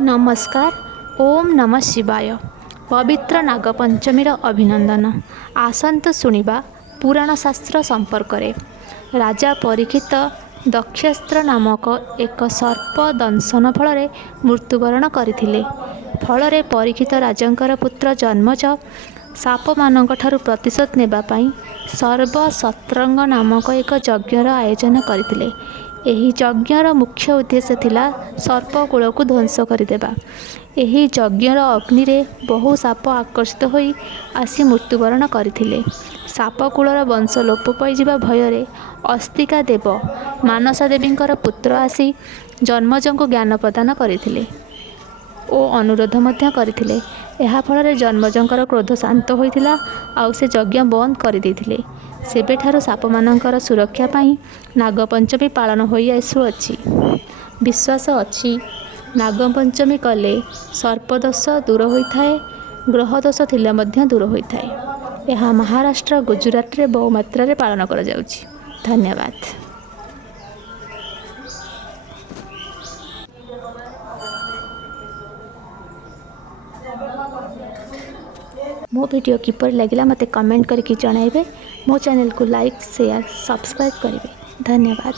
नमस्कार। ओम नमः शिवाय। पवित्र नागपंचमीर अभिनंदन। आसंतु शुणिबा पुराण शास्त्र संपर्क रे। राजा परीक्षित दक्षास्त्र नामक एक सर्प दंशन फल मृत्युवरण करथिले। फल परीक्षित राजंकर पुत्र जन्मज साप मानक ठारु प्रतिशोध नेबा पई सर्वशत्रंग नामक एक यज्ञर आयोजन करथिले। एही यज्ञर मुख्य उद्देश्य थिला सर्पकूल को ध्वंस करदेवा। एही यज्ञर अग्नि रे बहु साप आकर्षित होई आसी मृत्युवरण करथिले। सापकूलर वंश लोप पाइजिबा भୟରେ अस्तिका देव मानसा देवींकर पुत्र आसी जन्मजଙ୍କୁ ज्ञान प्रदान करथिले ओ अनुरोध मध्य करथिले। ଏହା ଫଳରେ ଜନ୍ମଜଙ୍କର କ୍ରୋଧ ଶାନ୍ତ ହୋଇଥିଲା ଆଉ ସେ ଯଜ୍ଞ ବନ୍ଦ କରିଦେଇଥିଲେ। ସେବେଠାରୁ ସାପମାନଙ୍କର ସୁରକ୍ଷା ପାଇଁ ନାଗପଞ୍ଚମୀ ପାଳନ ହୋଇ ଆସୁଅଛି। ବିଶ୍ୱାସ ଅଛି ନାଗପଞ୍ଚମୀ କଲେ ସର୍ପଦୋଷ ଦୂର ହୋଇଥାଏ, ଗ୍ରହ ଦୋଷ ଥିଲେ ମଧ୍ୟ ଦୂର ହୋଇଥାଏ। ଏହା ମହାରାଷ୍ଟ୍ର ଗୁଜରାଟରେ ବହୁ ମାତ୍ରାରେ ପାଳନ କରାଯାଉଛି। ଧନ୍ୟବାଦ। मो वीडियो किपर लगिला मते कमेंट करके जणाइबे। मो चैनल को लाइक शेयर सब्सक्राइब करेंगे। धन्यवाद।